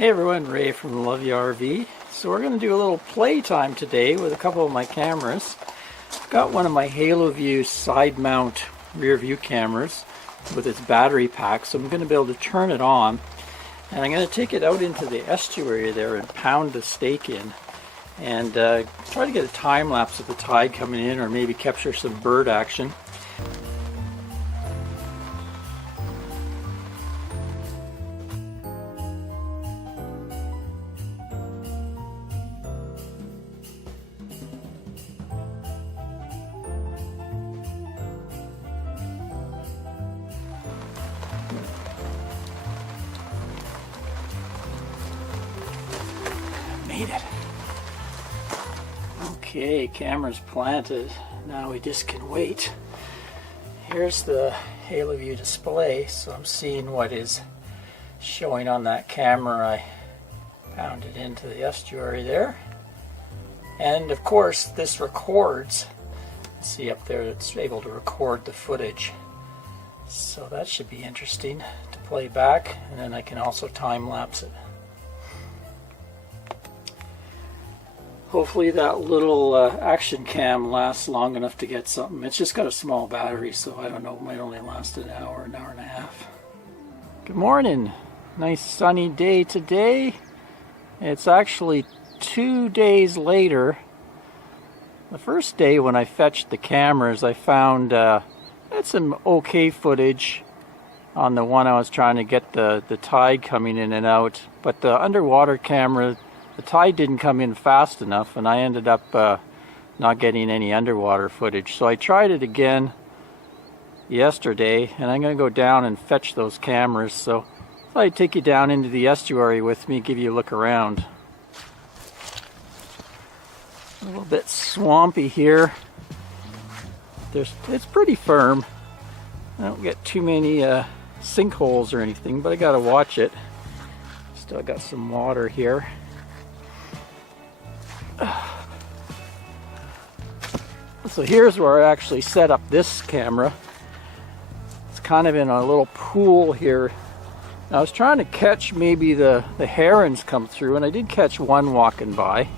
Hey everyone, Ray from Haloview RV. So we're going to do a little playtime today with a couple of my cameras. Got one of my Haloview side mount rear view cameras with its battery pack, so I'm going to be able to turn it on, and I'm going to take it out into the estuary there and pound the stake in and try to get a time lapse of the tide coming in, or maybe capture some bird action. Made it. Okay, camera's planted. Now we just can wait. Here's the Haloview display, so I'm seeing what is showing on that camera. I pounded into the estuary there. And of course, this records. See up there, it's able to record the footage. So that should be interesting to play back, and then I can also time lapse it. Hopefully that little action cam lasts long enough to get something. It's just got a small battery, so I don't know, it might only last an hour and a half. Good morning. Nice sunny day today. It's actually 2 days later. The first day when I fetched the cameras, I found had some okay footage on the one I was trying to get the tide coming in and out, but the underwater camera, the tide didn't come in fast enough, and I ended up not getting any underwater footage. So I tried it again yesterday, and I'm going to go down and fetch those cameras. So I thought I'd take you down into the estuary with me, give you a look around. A little bit swampy here. It's pretty firm. I don't get too many sinkholes or anything, but I got to watch it. Still got some water here. So here's where I actually set up this camera. It's kind of in a little pool here. I was trying to catch maybe the herons come through, and I did catch one walking by.